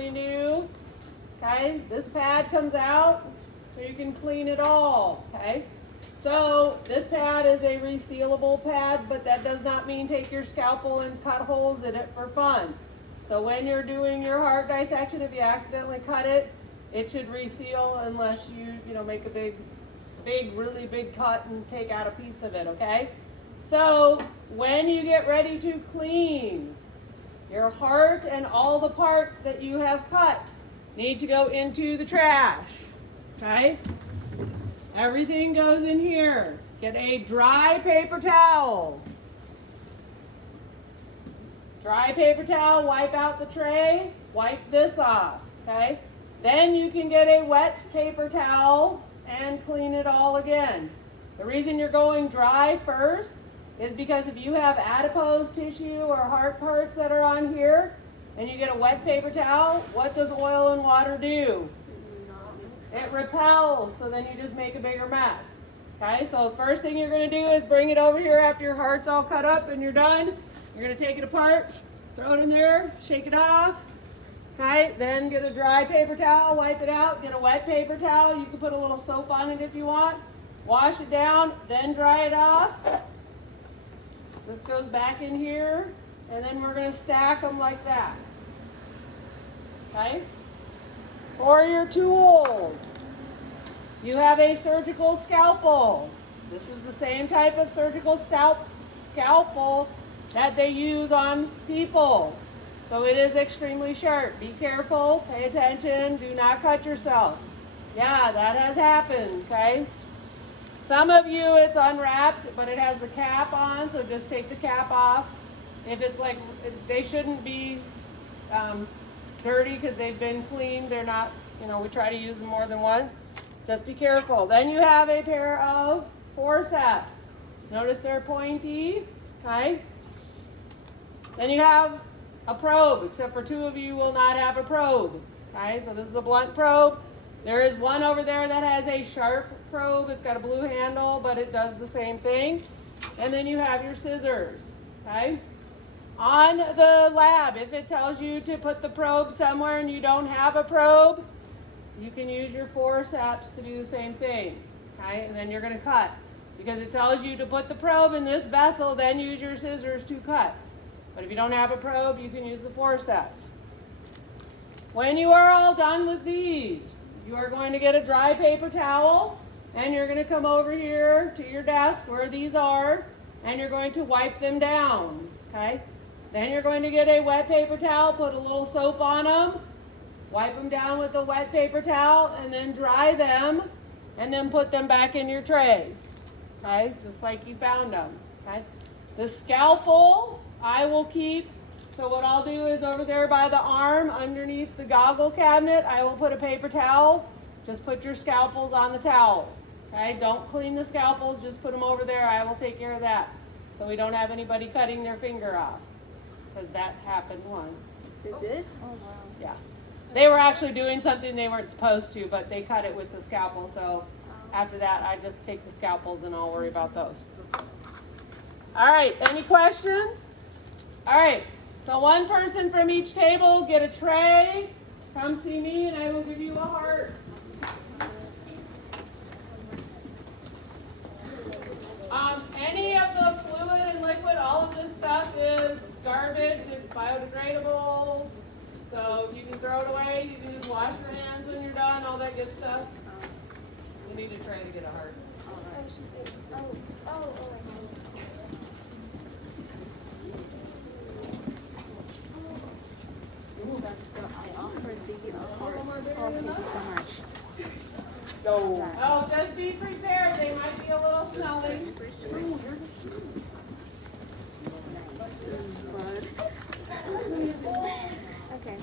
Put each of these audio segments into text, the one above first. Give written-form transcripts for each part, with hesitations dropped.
New. Okay, this pad comes out so you can clean it all. Okay, so this pad is a resealable pad, but that does not mean take your scalpel and cut holes in it for fun. So when you're doing your heart dissection, if you accidentally cut it, it should reseal unless you make a really big cut and take out a piece of it. Okay, so when you get ready to clean, your heart and all the parts that you have cut need to go into the trash. Okay? Everything goes in here. Get a dry paper towel. Dry paper towel, wipe out the tray, wipe this off. Okay? Then you can get a wet paper towel and clean it all again. The reason you're going dry first is because if you have adipose tissue or heart parts that are on here and you get a wet paper towel, what does oil and water do? It repels, so then you just make a bigger mess. Okay, so the first thing you're going to do is bring it over here after your heart's all cut up and you're done. You're going to take it apart, throw it in there, shake it off. Okay, then get a dry paper towel, wipe it out, get a wet paper towel. You can put a little soap on it if you want. Wash it down, then dry it off. This goes back in here, and then we're going to stack them like that. Okay? For your tools, you have a surgical scalpel. This is the same type of surgical scalpel that they use on people. So it is extremely sharp. Be careful, pay attention, do not cut yourself. Yeah, that has happened, okay? Some of you, it's unwrapped, but it has the cap on, so just take the cap off. If it's like, they shouldn't be dirty because they've been cleaned. They're not, we try to use them more than once. Just be careful. Then you have a pair of forceps. Notice they're pointy, okay? Then you have a probe, except for two of you will not have a probe, okay? So this is a blunt probe. There is one over there that has a sharp probe. It's got a blue handle, but it does the same thing. And then you have your scissors, okay? On the lab, if it tells you to put the probe somewhere and you don't have a probe, you can use your forceps to do the same thing, okay? And then you're going to cut. Because it tells you to put the probe in this vessel, then use your scissors to cut. But if you don't have a probe, you can use the forceps. When you are all done with these, you are going to get a dry paper towel, and you're going to come over here to your desk where these are, and you're going to wipe them down, okay? Then you're going to get a wet paper towel, put a little soap on them, wipe them down with a wet paper towel, and then dry them, and then put them back in your tray, okay? Just like you found them, okay? The scalpel, I will keep. So what I'll do is over there by the arm, underneath the goggle cabinet, I will put a paper towel. Just put your scalpels on the towel. Okay, don't clean the scalpels, just put them over there. I will take care of that. So we don't have anybody cutting their finger off. Because that happened once. It did? Oh, wow. Yeah. They were actually doing something they weren't supposed to, but they cut it with the scalpel. So after that, I just take the scalpels and I'll worry about those. All right, any questions? All right. So one person from each table, get a tray, come see me, and I will give you a heart. Any of the fluid and liquid, all of this stuff is garbage. It's biodegradable. So you can throw it away. You can just wash your hands when you're done, all that good stuff. You need a tray to get a heart. I offered the heart. Oh, thank you so much. Oh, just be prepared. They might be a little smelly. Okay.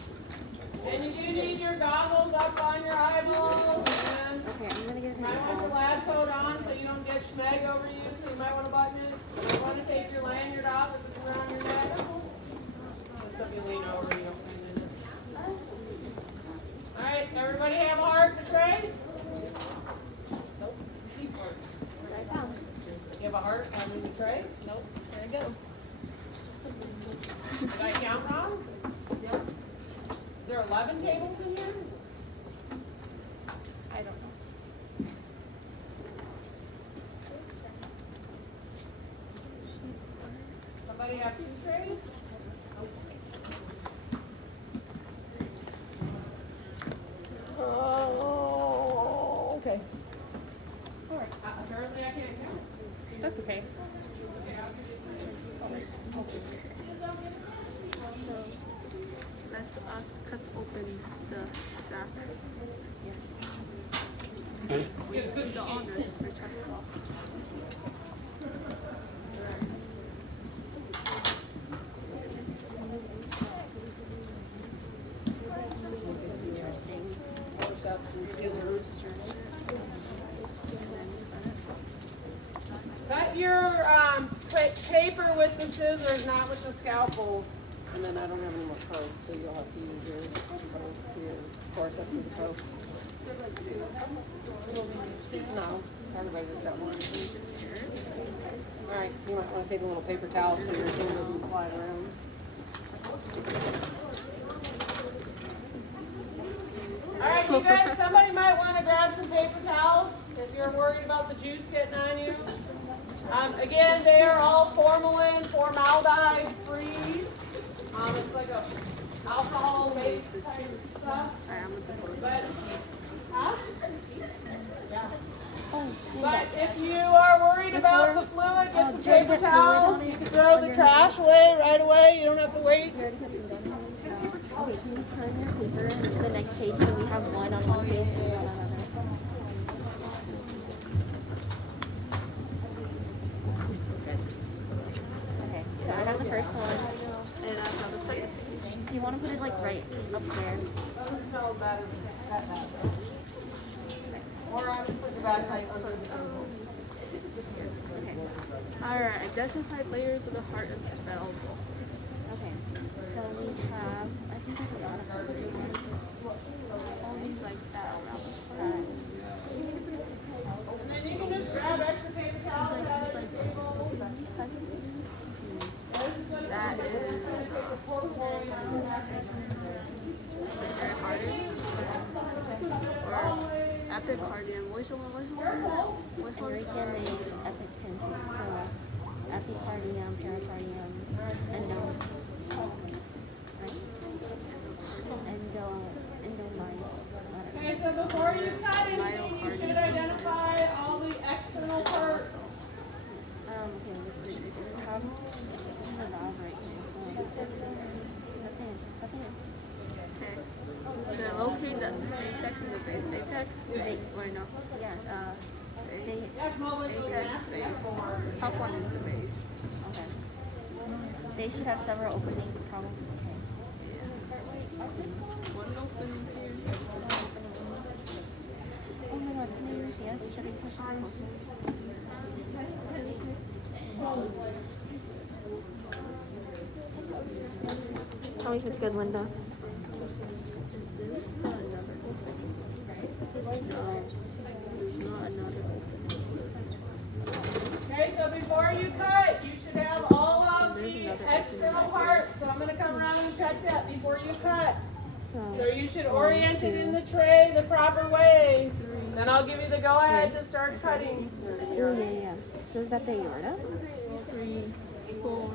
And you do need your goggles up on your eyeballs. And Okay, I'm gonna get you might want your lab coat on so you don't get schmeg over you. So you might want to button it. You want to take your lanyard off if it's around your neck. Just so you lean over, you don't lean in. All right, everybody have a heart in the tray? Nope. You have a heart in the tray? Nope. There you go. Did I count wrong? Yep. Is there a 11 tables in here? I don't know. Somebody have 2 trays? Oh, okay. All right. Apparently I can't count. That's okay. So let us cut open the sack. Yes. The honors for chest ball. Interesting. Forceps and scissors. Cut your paper with the scissors, not with the scalpel. And then I don't have any more probes, so you'll have to use your forceps as a probe. No, everybody just got one. All right, you might want to take a little paper towel so your thing doesn't slide around. All right, you guys, somebody might want to grab some paper towels if you're worried about the juice getting on you. Again, they are all formalin, formaldehyde free. It's like a alcohol-based type of stuff. Alright, I'm looking for it. But, huh? Yeah. Oh, But if you are worried about the fluid, get some paper towels. You can throw the trash away right away. You don't have to wait. Okay, can you turn your paper to the next page so we have one on one page and one on another? Okay, so I have the first one. And I have the second. Do you want to put it like right up there? Doesn't smell as bad as that does. Or I can put the back like under the table. Okay. Alright, identify layers of the heart of the elbow. Okay, so we have, I think there's a lot of heart. All these like that around the front. And then you can just grab extra paper towels out of the table. That is or epicardium. Which one is that? Which one? American is epipentate, so epicardium, pericardium, endomyce. Okay, so before you cut anything, you should identify all the external parts. Okay, let's see. Does it have the valve right here? Second. Okay. To locate the apex and the base. Apex? Wait, no. Yeah. That's mostly Apex, base. Top one is the base. Okay. They should have several openings, probably. Okay. One opening here. Oh my god, can you see us? Should we push it closer? Tell me if it's good, Linda. Is this another opening? No. There's not another opening. Okay, so before you cut, you should have all of the external parts. So I'm going to come around and check that before you cut. So you should orient it in the tray the proper way. Then I'll give you the go-ahead to start cutting. Yeah. So is that the aorta? 3, 4.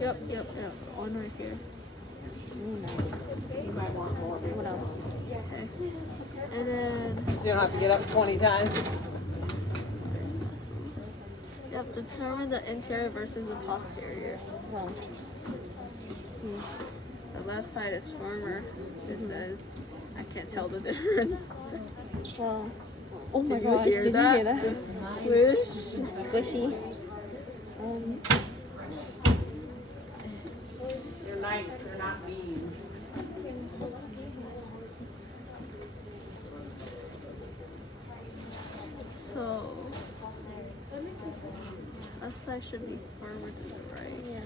Yep. One right here. Nice. You might want more. What else? Okay. And then, So you don't have to get up 20 times. yep, determine the anterior versus the posterior. Well, see. The left side is firmer. It says, I can't tell the difference. Well, oh my Did you gosh, hear did that? you hear that? The squish. It's squishy. They're nice. They're not mean. So, left side should be firmer than the right. Yeah.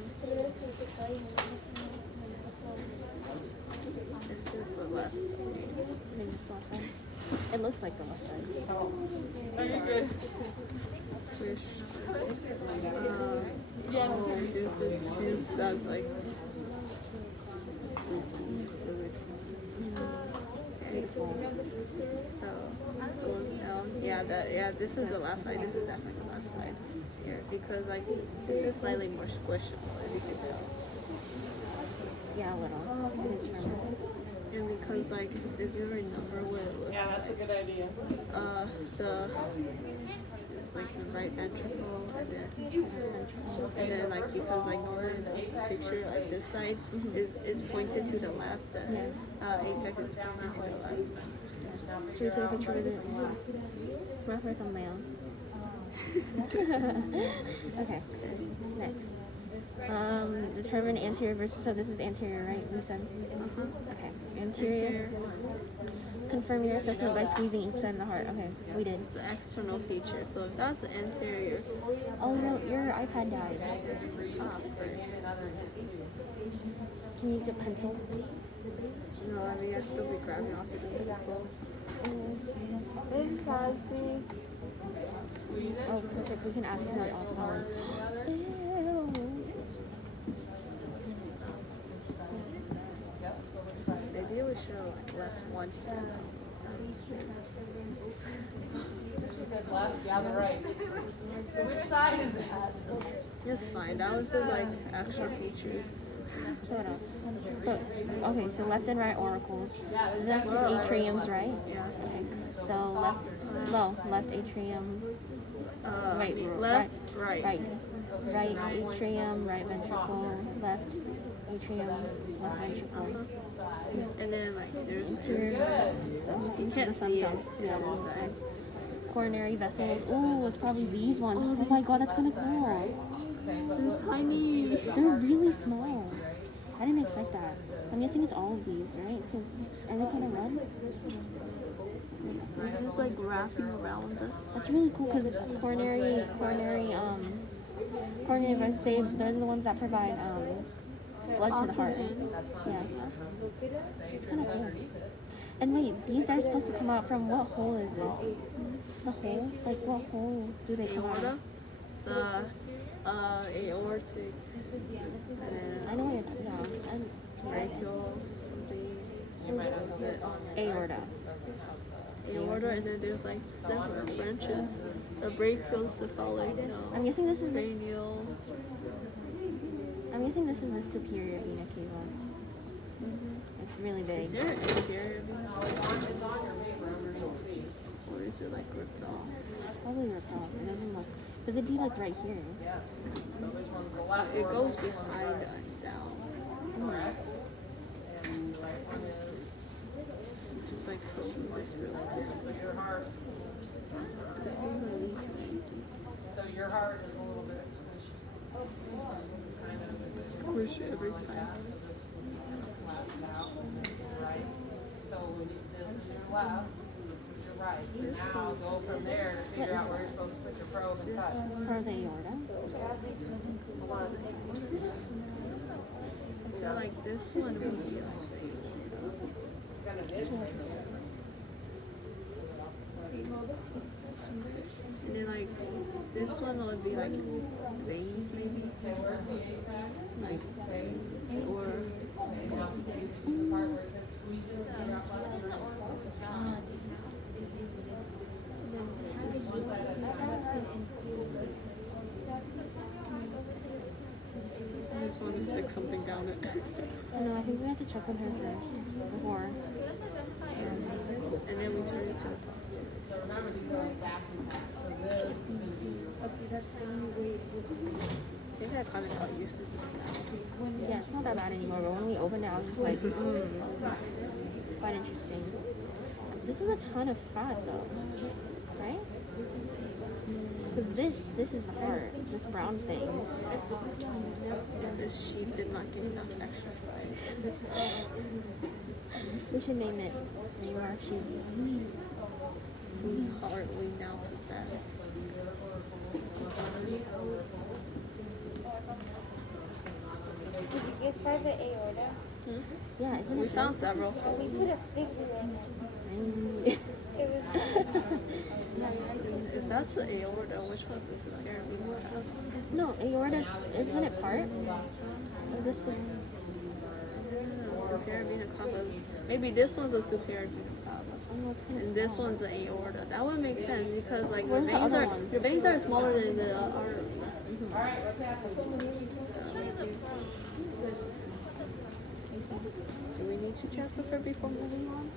This is the left side. I think it's left side. It looks like the left side. Oh, you're good. Squish. Yeah. Oh, juice sounds like sleepy. Beautiful. So goes down. Yeah, this is the left side. This is definitely the left side here because like this is slightly more squishable, if you can tell. Yeah, a little. It is firmer. And because like if you remember what it looks Yeah, that's a like, good idea. it's like the right ventricle and then like because like normally in the picture like this side is pointed to the left, the apex is pointed to the left. Should we take a picture of it? It's my first thumbnail. Okay, next. Determine anterior versus, so this is anterior, right? We said? Okay, anterior. Confirm your assessment by squeezing each side of the heart. Okay, we did. The external feature. So if that's the anterior. Oh, your iPad died. Can you use a pencil? No, I mean I'd still be grabbing onto the pencil. It's Cassie. Oh, perfect. We can ask her also. Ew. Maybe it would show like left one here. She said left, yeah, the right. So which side is that? It's fine. That was just like extra features. So what else? But, okay, so left and right auricles. Is that atriums, right? Yeah. Okay. So left atrium, right, Left, right. right atrium, right ventricle, left atrium, left ventricle. And then like there's Anterior, so you can't the see it. septum. Yeah, It's it's on the inside. side. Coronary vessels. Ooh, it's probably these ones. Oh my god, that's kind of cool. They're tiny. They're really small. I didn't expect that. I'm guessing it's all of these, right? Because are they kind of red? It's just like wrapping around us. That's really cool because coronary vessels, they're the ones that provide blood to the heart. Oxygen. Yeah. It's kind of cool. And wait, these are supposed to come out from what hole is this? The hole? Like what hole do they come Aorta. out? The aortic. And then I know what you're talking about. brachial, something. Aorta. Aorta, and then there's like several branches. A brachial, cephalic, I'm guessing this is the cranial. I'm guessing this is the superior vena cava. It's really Is big. there an inferior? It's on your paper underneath C. Or is it like ripped off? Probably ripped off. It doesn't look. Because it'd be like right here. Yes. So which one's the left? It goes behind and down. Correct. And the right one is. Just like focus this really quick. So your heart. This is at least 90. So your heart is a little bit squishy. Kind of. Squish every time. Right. So this is your left. This is your right. So now go from there to figure out where you're supposed to put your probe and cut. For the aorta. I feel like this one would be like and then like this one would be like veins maybe. Like veins or I just want to stick something down it. No, I think we have to check with her first before. And then we turn it to the posterior. So remember these are like vacuum packs. So this I think I kind of got used to this now. Yeah, it's not that bad anymore, but when we opened it, I was just like, quite interesting. This is a ton of fat though, right? Because this is the heart, this brown thing. This sheep did not get enough exercise. We should name it. Name our sheep. Whose heart we now possess. It's private aorta. Yeah, isn't We it? found several. We put a figure in it. It was. If that's the aorta, which one's the superior? No, aorta, isn't it part? This Superior vena cava. Maybe this one's a superior vena cava. oh, it's kind of And this one's the aorta. That would make sense because like Where's the other ones? your veins are smaller than the arteries. Alright, what's happening? Do we need to check with her before moving on?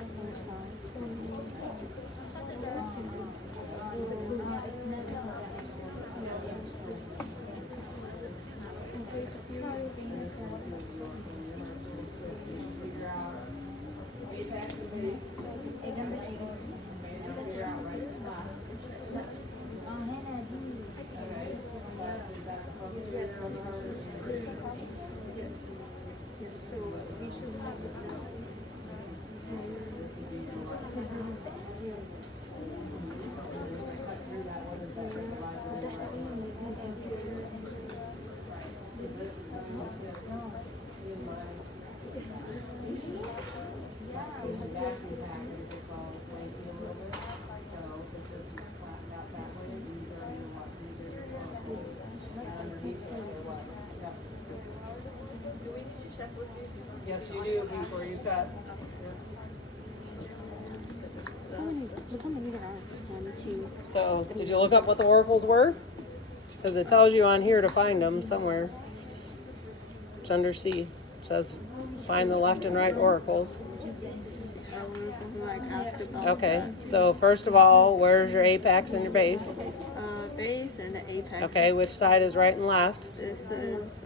Yes, you do before you cut. Look how many there are. 1, 2. So, did you look up what the oracles were? Because it tells you on here to find them somewhere. It's under C. It says, find the left and right oracles. Okay, so first of all, where's your apex and your base? Base and the apex. Okay, which side is right and left? This is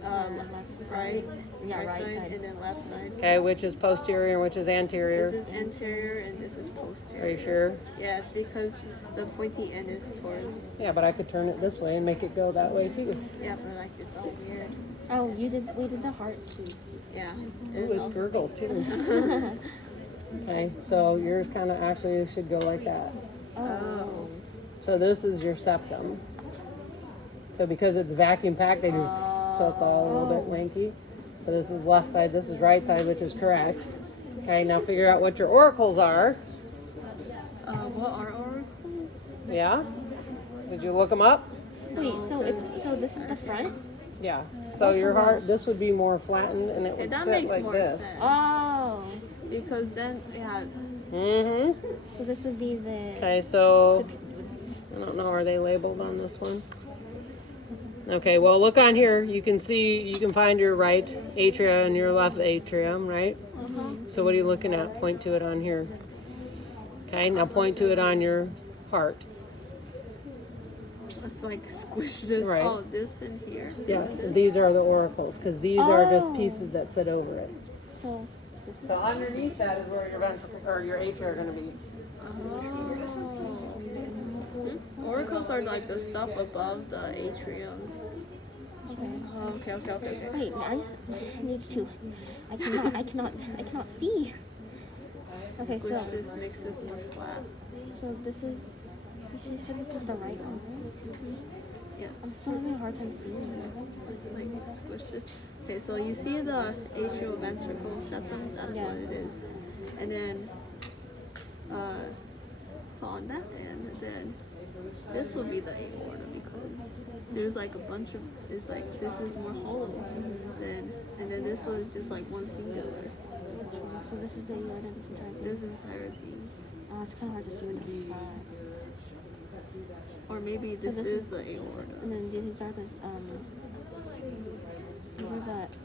right. Yeah, right side, side. and then left side. Okay, which is posterior and which is anterior? This is anterior and this is posterior. Are you sure? Yes, because the pointy end is towards. Yeah, but I could turn it this way and make it go that way too. Yeah, but like it's all weird. Oh, we did the hearts piece. Yeah. Ooh, it's gurgle too. Okay, so yours kind of actually should go like that. Oh. So this is your septum. So because it's vacuum packed, they do, so it's all a little bit wanky. So this is left side, this is right side, which is correct. Okay, now figure out what your oracles are. What are oracles? Yeah? Did you look them up? Wait, so this is the front? Yeah. So your heart, this would be more flattened and it would That sit makes like more this. sense. Oh. Because then, yeah. Mm-hmm. So this would be the. Okay, so I don't know, are they labeled on this one? Okay, well look on here. You can see, you can find your right atria and your left atrium, right? So what are you looking at? Point to it on here. Okay, now point to it on your heart. Let's like squish this, Right. all this in here. Yes, these are the oracles because these are just pieces that sit over it. So this is. So underneath that is where your ventricle or your atria are going to be. Oracles are like the stuff above the atriums. Okay. Okay. Wait, I need to. I cannot see. Okay, so This makes this more flat. this is. You said this is the right one, right? Yeah. I'm still having a hard time seeing it. Let's like squish this. Okay, so you see the atrioventricle septum? That's Yeah. what it is. And then, so on that end, then this will be the aorta because there's like a bunch of, it's like, this is more hollow than, and then this one is just like one singular. So this is the aorta, this entire thing. This entire thing. Oh, it's kind of hard to see with the Or maybe this this is the aorta. And then these are the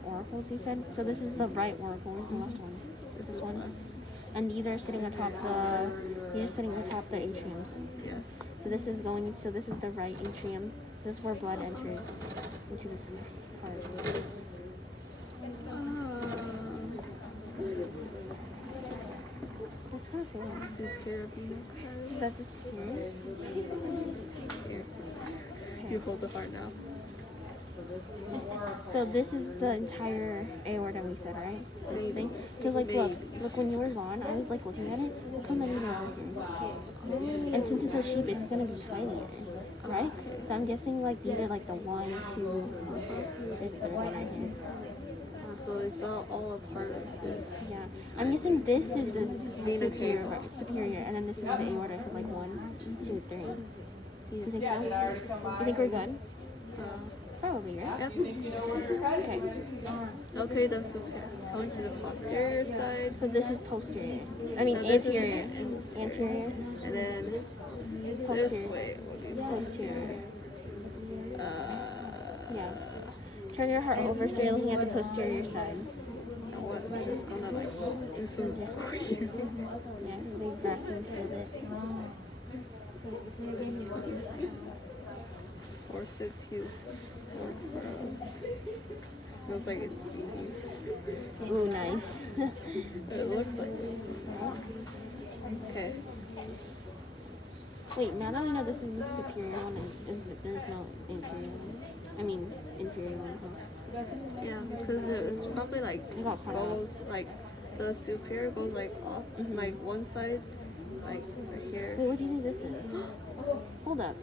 oracles you said. So this is the right oracle. Where's the left one? This is one. left. And these are sitting atop these are sitting atop the atriums. Yes. So this is going. So this is the right atrium. This is where blood enters into this heart. That's kind of cool. Superior vena Is that this here? here. You hold the heart now. So this is the entire aorta we said, right? This thing. So like, look, when you were gone, I was like looking at it. Look how many are over here. And since it's a sheep, it's gonna be tinier, right? So I'm guessing like these are like the 1, 2, the third one right here. So it's all a part of this. Yeah. I'm guessing this is the Vena superior, cava. superior, and then this is the aorta, because like 1, 2, 3. You think Yes. so? You think we're good? Probably, right? Yep. Okay. Okay, the going to the posterior side, So this is posterior. I mean So this is anterior. Anterior. and then this Posterior. way would be Posterior. uh, Yeah. Turn your heart over so you're looking at the posterior side. and what, I'm just gonna like do some squeeze. Yeah, so they vacuum sealed it. Forceps you work for us. Feels like it's easy. Ooh, nice. It looks like it's okay. Wait, now that we know this is the superior one, and there's no anterior one. I mean, inferior one. Huh? Yeah, because it was probably like It got cut off. goes like the superior goes like up, like one side, like right here. Wait, what do you think this is? Hold up.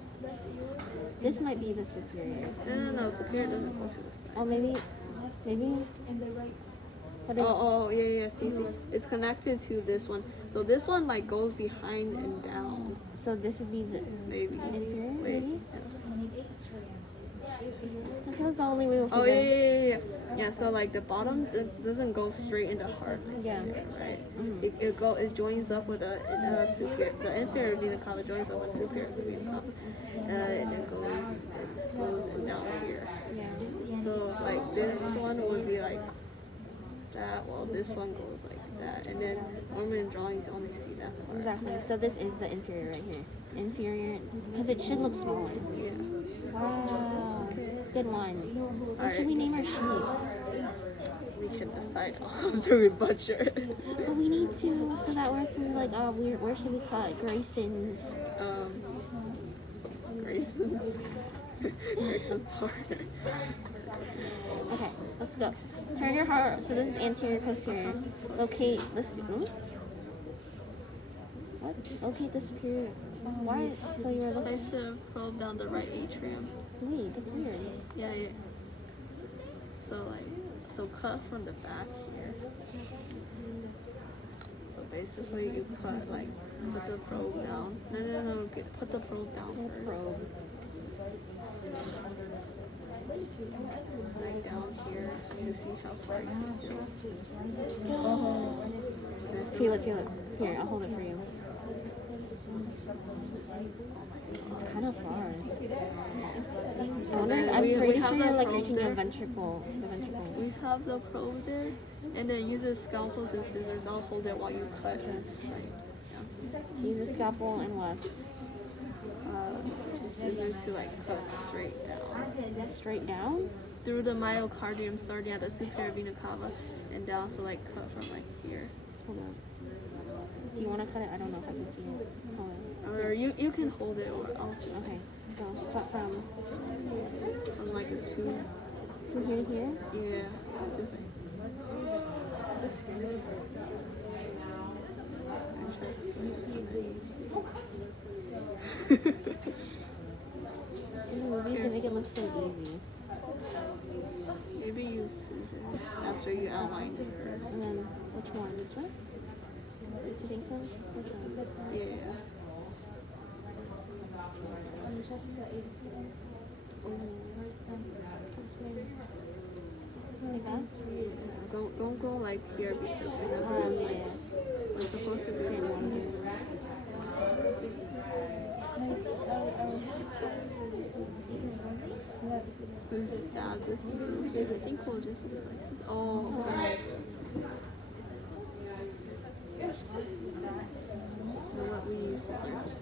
This might be the superior. No, superior doesn't go to the side. Oh, maybe. What is, Oh, yeah, see, it's connected to this one. So this one like goes behind and down, so this would be the maybe. inferior, Wait. maybe? I feel like the only way we'll Oh figure yeah. Yeah, so like the bottom doesn't go straight into heart. Like Yeah. here, right? Mhm. It joins up with the superior. The inferior vena cava joins up with superior vena cava, and it goes down here. Yeah. So like this one would be like that, while this one goes like that, and then normally in drawings you only see that part. Exactly. So this is the inferior right here. Inferior, because it should look smaller. Yeah. Wow. Good one. What Alright. should we name our sheep? We can decide after we butcher it. Well, we need to, so that we're like, where should we call it? Grayson's. Grayson's. Grayson's heart. Okay, let's go. Turn your heart. So this is anterior, posterior. Locate the. What? Locate the superior. Why? So you were looking. Place the probe down the right atrium. Wait, that's weird. Yeah. So cut from the back here. So basically you cut like, put the probe down. No, put the probe down first. Probe. Like down here to see how far you can go. Feel it. Here, I'll hold it for you. It's kind of far. I'm we pretty have sure the you're like probe reaching there. the ventricle. We have the probe there, and then use the scalpels and scissors. I'll hold it while you cut. Use a scalpel and what? Scissors to like cut straight down Straight down? through the myocardium, starting at the superior vena cava and down. So like cut from like here. Hold on. Do you want to cut it? I don't know if I can see it. Hold on. Or you can hold it, or I'll just Okay. So cut from like a tube. here to here. Yeah. In the movies, they make it look so easy. Maybe use scissors after you outline it first. And then which one? This one? Do you think so? Which one? Yeah. Like that? Don't go like here because remember Oh, it's yeah. like we're supposed to be one here. Stab this. I think we'll just use like this. Oh. Okay. Well, what we use scissors.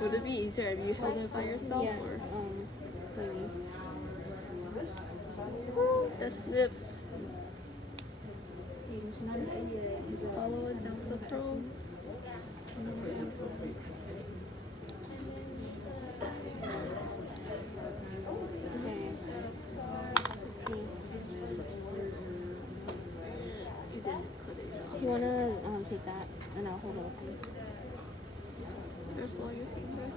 Would it be easier if you held it by yourself, Yeah. or Maybe. the snip? Follow it down the probe. Okay. Let's see. You didn't put it on. Do you want to take that and I'll hold it with you? Careful on your finger.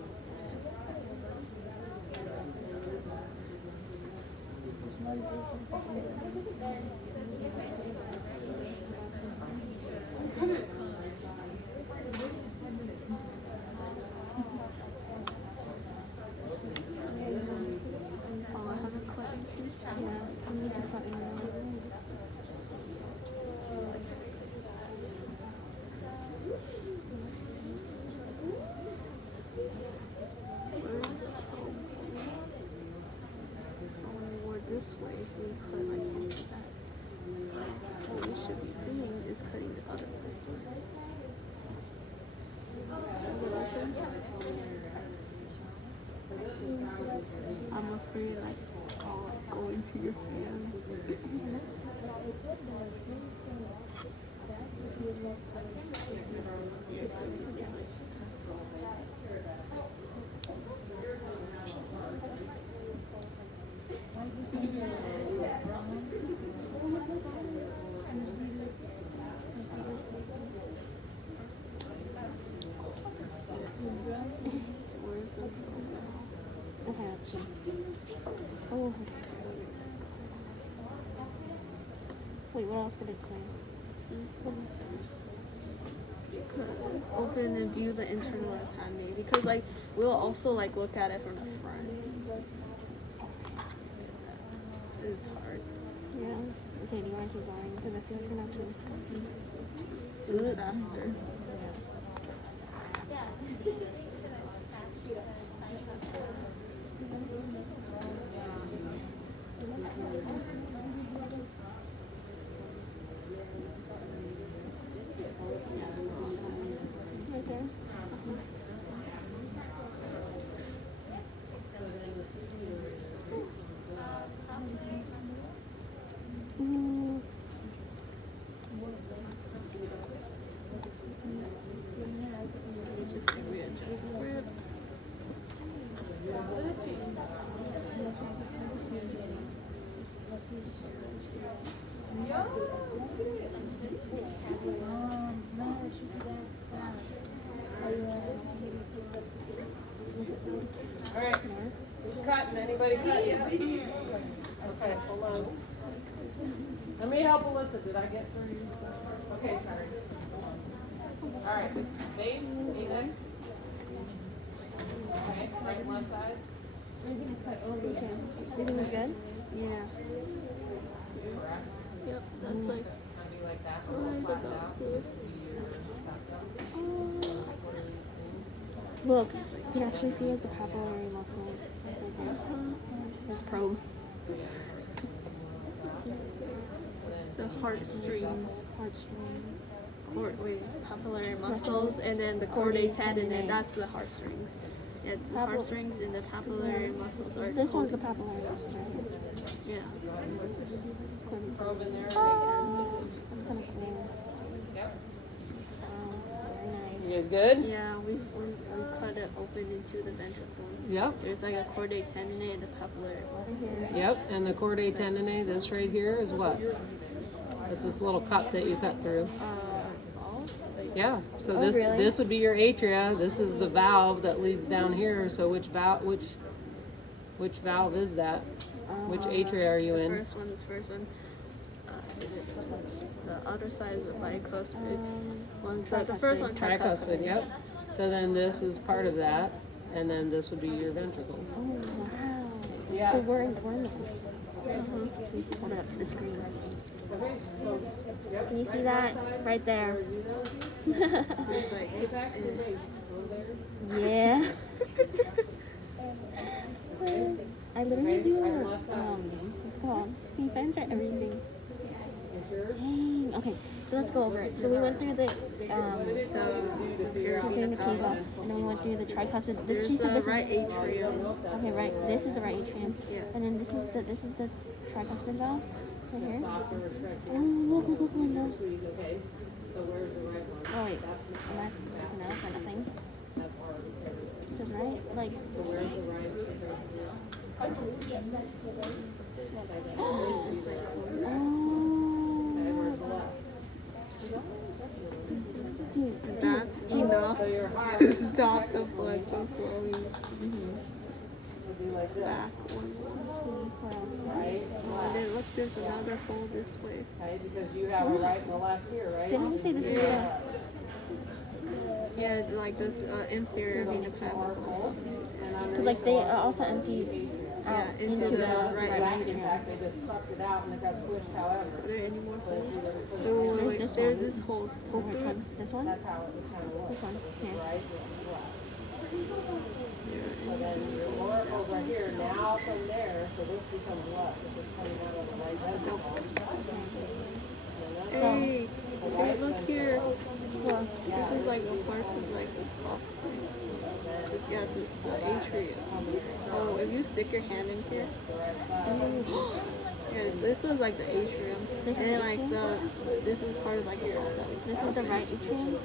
Oh, I haven't cut into. Yeah, I need to cut in more. Where is it? Oh, more this way if we cut like into that. So what we should be doing is cutting the other way. Is it open? I'm afraid like I'll go into your hand. Where's the Okay, let's see. Oh. Wait, what else did it say? Because open and view the internal as handmade. Because like we'll also like look at it from the front. It's hard. Yeah. Okay, do you want to keep going? Because I feel like we're not too. Do it faster. Right there. Mm. Just readjust it. All right. Who's cutting? Anybody cut yet? Okay, hold on. Let me help Alyssa. Did I get through you? Okay, sorry. All right. Base, next. Okay, right and left sides. Okay. Everything's good? Yeah. Correct. Yep. That's like Kind of like that. right Flatten about out. this. What are these things? Look, you can actually see like the papillary muscles. Right there. Let's probe. The heartstrings. Heartstring. Wait, papillary muscles, and then the chordae tendinae. That's the heartstrings. Yeah, the heartstrings and the papillary muscles are. This one's the papillary muscles right here. Yeah. Probe in there. That's kind of cool. Yep. Very nice. You guys good? Yeah, we cut it open into the ventricle. Yep. There's like a chordae tendinae and the papillary muscles. Yep. And the chordae tendinae, this right here is what? It's this little cup that you cut through. All? Like, Yeah. So Oh, this really? this would be your atria. This is the valve that leads down here. So which valve is that? Which atria are you in? this first one. The other side is the bicuspid. One side, the first one, Tricuspid. Yep. So then this is part of that, and then this would be your ventricle. Oh, wow. Yeah. So we're in Hold it up to the screen. Can you see that? Right there. It's like, Apex and base. Go there. Yeah. I literally do Left side. what's it called? Can you censor everything? You sure? Dang. Okay, so let's go over it. So we went through the superior vena cava, and then we went through the tricuspid. This, she there's said the this right is atrium. okay. Right, this is the right atrium. Yeah. And then this is the tricuspid valve right here. Softer restriction. Oh, look, window. Okay. So where's the right one? Oh wait, That's the am I looking at it for nothing? that's hard. Because right, like. So where's the right? Okay, where's the left? Dude, That's enough So your heart to stop the blood from flowing would be like this. back. What else? right? Oh, and then look, there's another hole this way. Okay, because you have a right and a left here, right? Didn't we say this is Yeah. Yeah, like this inferior vena cava goes up into there. because like they also empties out Yeah, into into the the right Back atrium. impact, they just sucked it out and it got squished, however. Are there any more holes? Wait, There's wait, this there's one. this hole. Go Which through it. one? This one? That's how it kind of This looks, one. Here. right? So then your oracles are here. Now from there, so this becomes what? If it's coming out of the right ventricle. Hey, hey, look here. Well, This is like a part of like the top. Yeah, the atrium. Oh, if you stick your hand in here. Yeah, this was like the atrium. This And is then like atrium? this is part of like your this is the right atrium.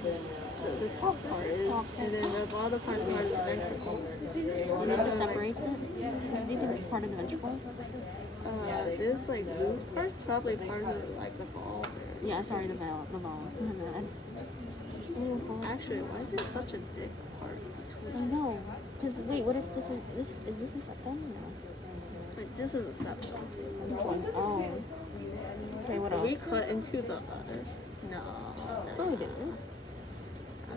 the top part is, and then the bottom part is part of the ventricle. And this just separates it. Do you think this is part of the ventricle? This like loose part's probably part of like the ball. Yeah, sorry, the valve. The valve. My bad. Actually, why is there such a big part I between? know. Cause wait, what if this is this a septum? No. Wait, this is a septum. Which one? Oh. Okay, what Did we else? cut into the udder? No. Oh, we didn't.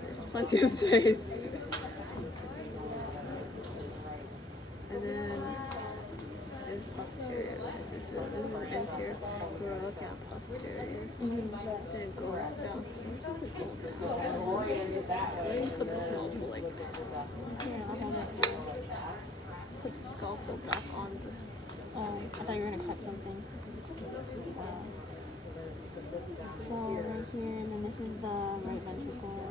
There's plenty of space. And then there's posterior. This is anterior. We're looking at posterior. Then it goes down. Where does it go down? Let me put the scalpel like that. Here, I'll hold it. Put the scalpel back on the. Oh, I thought you were gonna cut something. So right here, and then this is the right ventricle.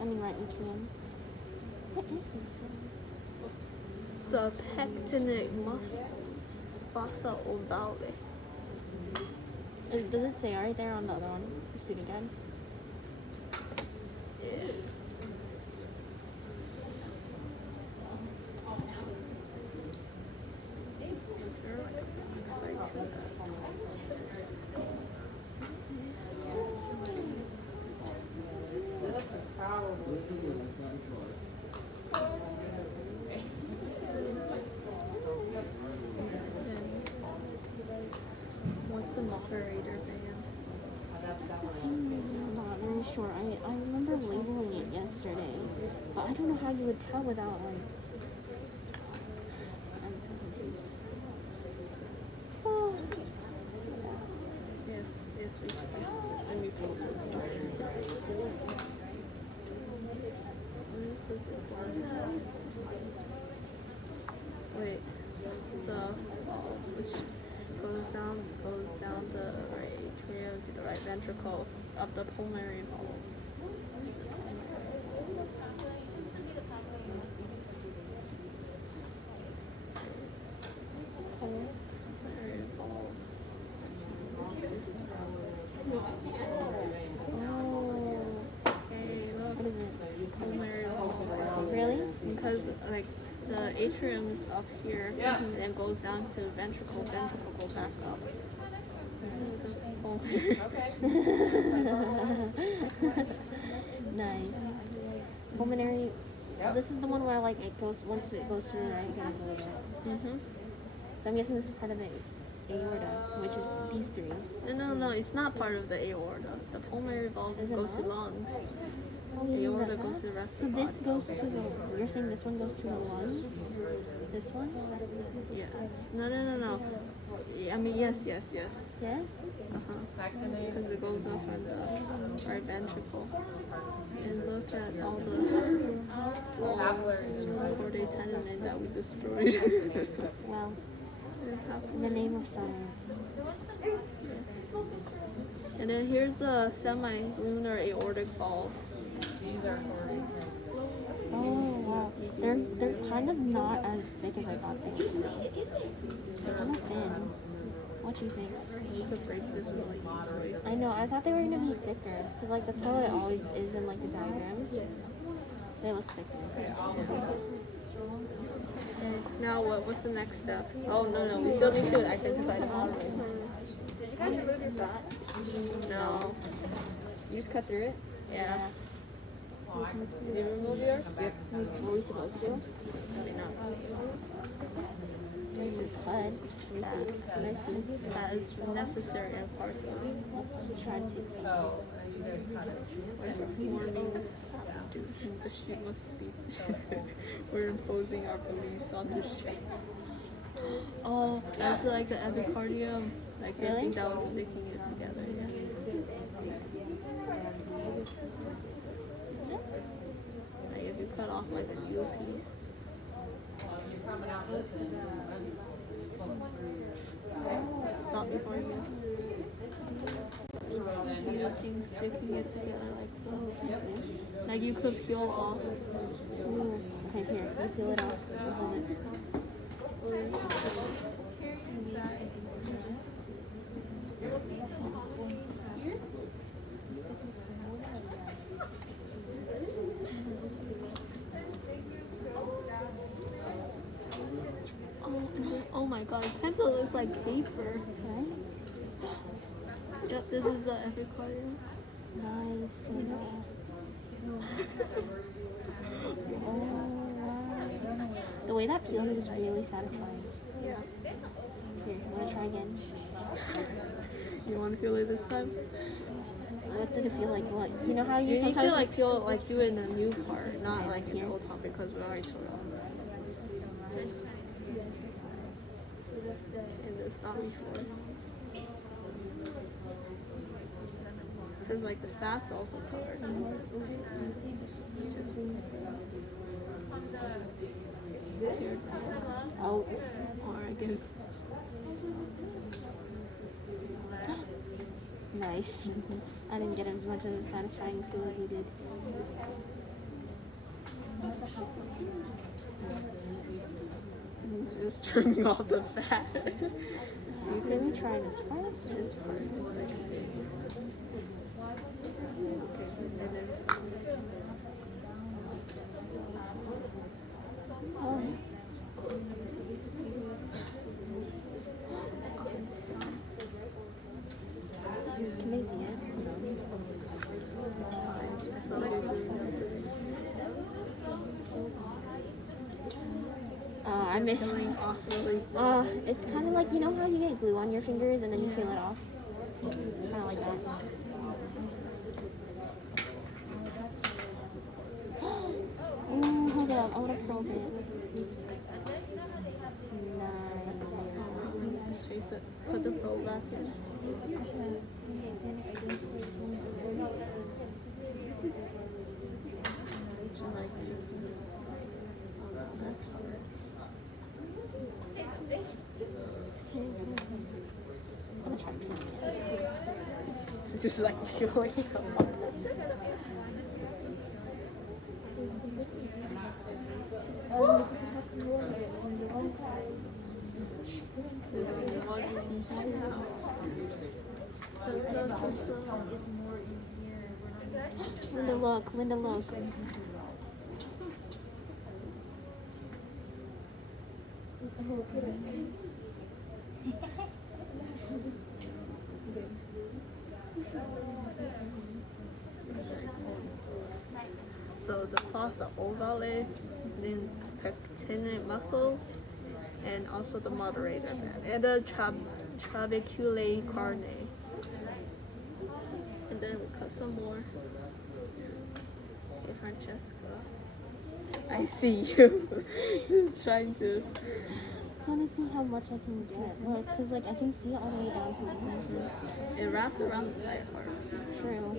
I mean right atrium. What is this thing? The pectinate muscles. Fossa ovale. Does it say right there on the other one? The student guide? Is there like a backside to that? This is probably. What's the moderator band? I'm not very sure. I remember labeling it yesterday, but I don't know how you would tell without like. I'm so confused. Oh. Yes, we should. Let me post it. Where is this exercise? Wait, which goes down the right atrium to the right ventricle up the pulmonary valve. Pulmonary valve. Oh, hey, look. What is it? Pulmonary valve. Really? Because like the atrium is up here Yes. and then goes down to ventricle go back up. Pulmonary. Okay. Nice. Pulmonary. Yep. This is the one where like it goes once it goes through right. It goes over there. Mm-hmm. So I'm guessing this is part of the aorta, which is these three. No, it's not part of the aorta. The pulmonary valve Is it goes to not? lungs. Oh, yeah, Aorta is that goes that? to the rest So of the this body. goes to the. You're saying this one goes to the lungs? This one? Yeah. No. I mean, yes. Yes. Uh-huh. Because it goes up from the right ventricle. And look at all the chordae tendon that we destroyed. Well, in the name of science. And then here's the semi-lunar aortic valve. These are for. Oh wow, they're kind of not as thick as I thought they would. They're kind of thin. What do you think? You could break this really easily. I know. I thought they were gonna be thicker, cause like that's how it always is in like the diagrams. They look thicker. And now what's the next step? Oh no, we still need to identify the moderator. Did you guys remove your fat? No. You just cut through it? Yeah. Did you remove yours? Were we supposed to? Maybe not. We could. good. Let me see. Can I see? That is necessary and part of Let's try to take some. forming, producing the shit must be. We're imposing our beliefs on the shit. Oh, that's like the epicardium. Like I Really? think that was sticking it together. Yeah. Like if you cut off like a new piece. Stop before you see the thing sticking it together like that. Like you could peel off. Ooh. Okay, here. You peel it off. You hold it. Oh my god, pencil is like paper. Right? Yep, this is the epicardium. Nice. Oh, wow. The way that peeled is really satisfying. Yeah. Here, I'm gonna try again. You want to feel it this time? What did it feel like? What? You know how you, You need sometimes to like peel, like do it in the new part, not Okay, like in here. the old part because we already tore it off. And this not before. Because like the fat's also covered. Just tear it down. Oh, Or I guess. nice. I didn't get as much of a satisfying feel as you did. Just trimming off the fat. You can try this part. This part is like thin. Okay, and then Oh. Can they see it? it's fine. As long as you I miss. peeling off really. It's kind of like, you know how you get glue on your fingers and then you peel it off? Kind of like that. Ooh, hold up. I want to probe it. Nice. Just face it. Put the roll back in. Would you like to? Oh, that's hard. I'm gonna try peeling it. It's just like peeling apart. Linda, look. Linda, look. So the fossa ovale, then pectinate muscles, and also the moderator band, and the trabeculae carne. And then we'll cut some more. Okay, Francesca. I see you. Just trying to. I just want to see how much I can get. Look, because like I can see it all the way down here. It wraps around the entire part. True.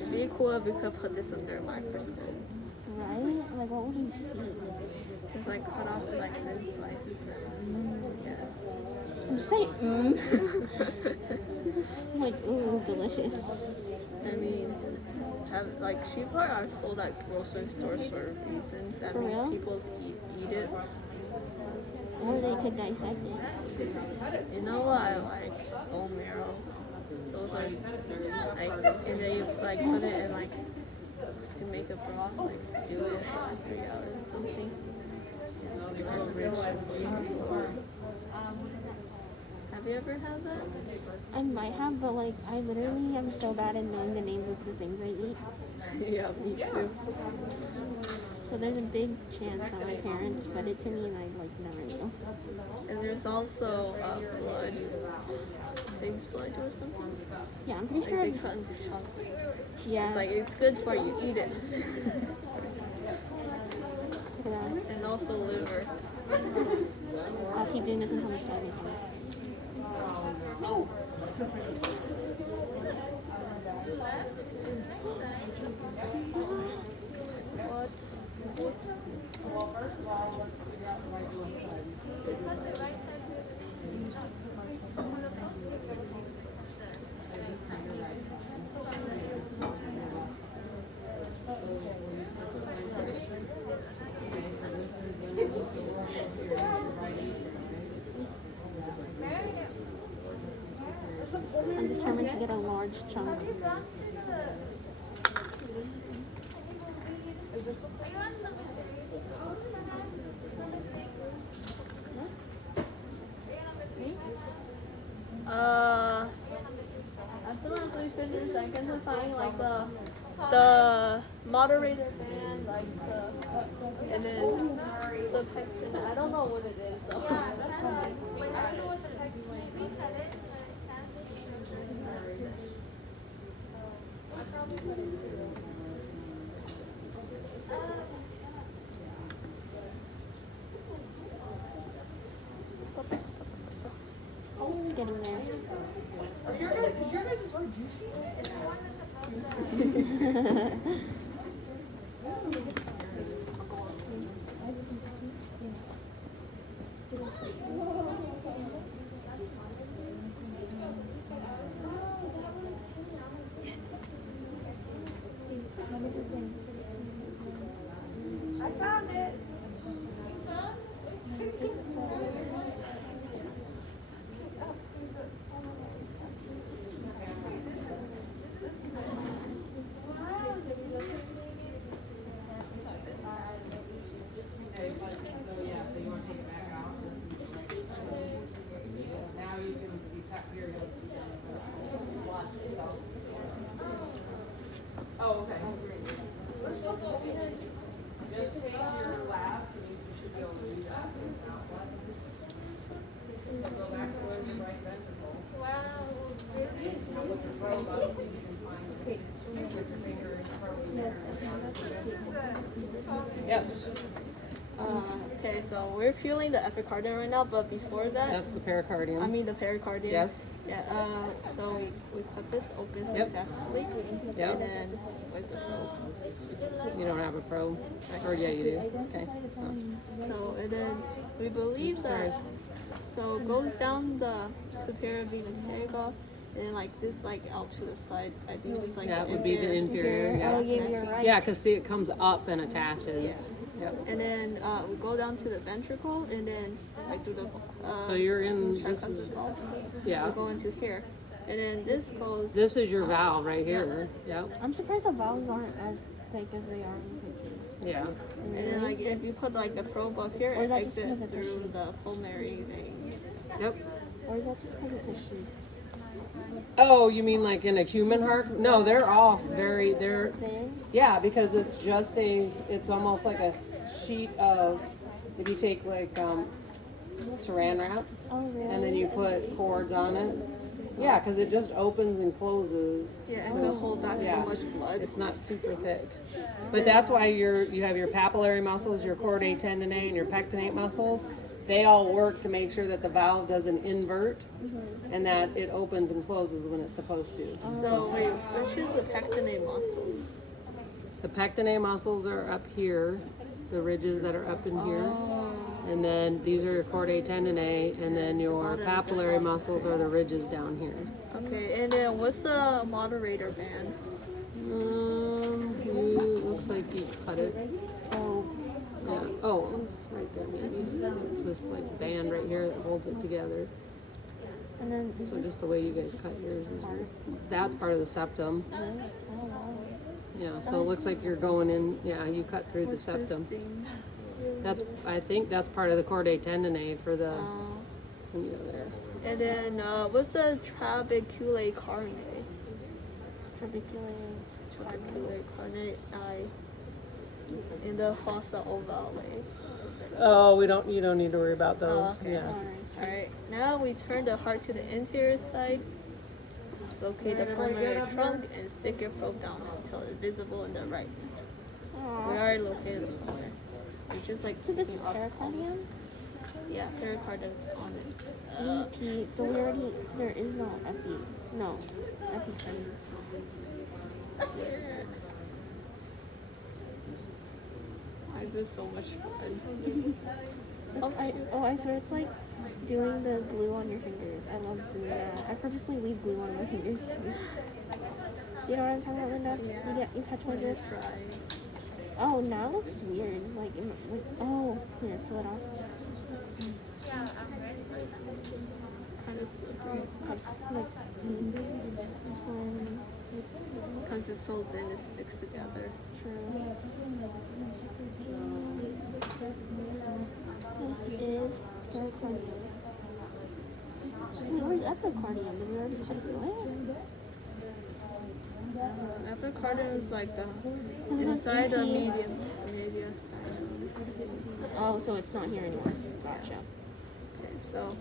It'd be cool if we could put this under a microscope. Right? Like what would you see? Just like cut off like thin slices. Yeah. I'm just saying, I'm like, ooh, delicious. I mean, like sheep heart are sold at grocery stores for a reason. That For means real? people eat it. Or they could dissect it. You know what I like? Bone marrow. Those are like, and then you like put it in like to make a broth, like stew it for like 3 hours or something. It's so rich. Have you ever had that? I might have, but like I literally am so bad at knowing the names of the things I eat. Yeah, me too. So there's a big chance that my parents fed it to me and I like never knew. And there's also blood. Pig's blood or something. Yeah, I'm pretty Like sure. they cut into chunks. Yeah. It's like it's good for you. Eat it. Yeah. And also liver. I'll keep doing this until my stomach comes. What? Well, first of all, let's figure out the right one. I'm determined to get a large chunk. As soon as we finish, I can find like the moderator band, like and then the pectin. I don't know what it is, so that's fine. It's getting there. Is your guys' sort of juicy? I found it. Oh, okay. Just take your lap and you should be able to do that. Go back towards the right ventricle. Wow, really? Now with the probe up, see if you can find it. With your finger and probe it. Yes. Okay, so we're feeling the epicardium right now, but before that, That's the pericardium. I mean the pericardium. Yes. Yeah. So we cut this open successfully. Yep. And then where's the probe? You don't have a probe? Or yeah, you do. Okay. So and then we believe that. So it goes down the superior vena cava, and then like this, like out to the side. I think it's like That would be the inferior. Oh, Yeah. yeah, you're right. Yeah, because see, it comes up and attaches. Yeah. Yep. And then we go down to the ventricle, and then like do the. So you're in. This is. Yeah. We go into here, and then this goes. This is your valve right here. Yep. I'm surprised the valves aren't as thick as they are in pictures. Yeah. And then like if you put like the probe up here, Or is it that just exits 'cause it's a through sheet? the pulmonary vein. Yep. Or is that just because it's a sheet? Oh, you mean like in a human heart? No, they're all they're Thin? yeah, because it's just it's almost like a sheet of, if you take like saran wrap Oh, really? and then you put cords on it. Yeah, because it just opens and closes. Yeah, it can hold back Yeah. so much blood. It's not super thick. But that's why you have your papillary muscles, your chordae tendineae, and your pectinate muscles. They all work to make sure that the valve doesn't invert and that it opens and closes when it's supposed to. So wait, which is the pectinate muscles? The pectinate muscles are up here, the ridges that are up in here. Oh, And then these are your chordae tendineae, and then your papillary muscles are the ridges down here. okay. And then what's the moderator band? Looks like you cut it. Oh, Yeah. Oh, it's right there maybe. It's this like band right here that holds it together. and then is So this just the way you guys cut yours is that's part of the septum. really? Oh, wow. Yeah. So it looks like you're going in. Yeah, you cut through the What's this septum. thing? I think that's part of the chordae tendineae for the. Uh, When you go there. and then what's the trabeculae carne? Trabeculae. Trabeculae carne. in the fossa ovale. Oh, you don't need to worry about those. Oh, okay. Yeah. Alright, now we turn the heart to the anterior side. Locate the pulmonary trunk and stick your probe down until it's visible in the right. We already located the pulmonary. It's just like So this is taking off- pericardium? Yeah, pericardium's on it. EP. So we already. So there is no epi. No. Epicurdium. Why is this so much fun? I swear it's like doing the glue on your fingers. I love doing that. I purposely leave glue on my fingers. You know what I'm talking about, Linda? You touch my grip. Oh, now it looks weird. Oh, here, pull it off. Kind of slippery. Because it's so thin, it sticks together. True. This is pericardium. So where's epicardium? Did we already check it? Epicardium is like the inside the mediastinum. Oh, so it's not here anymore. Gotcha. Okay, so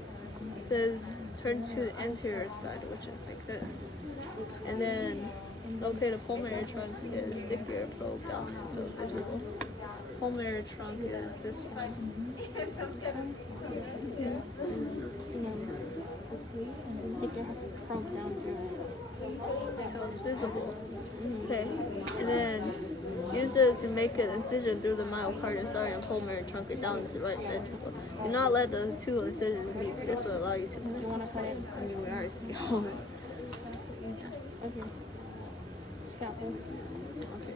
it says turn to the anterior side, which is like this. And then locate the pulmonary trunk is stick your probe down until visible. Pulmonary trunk is this one. Stick your probe down through it. Until it's visible. Okay, and then use it to make an incision through the myocardium, sorry, and pulmonary trunk or down to the right ventricle. Do not let the two incisions meet. This will allow you to. Do you want to cut it? I mean, we already see all of it. Okay. Scalpel. Okay.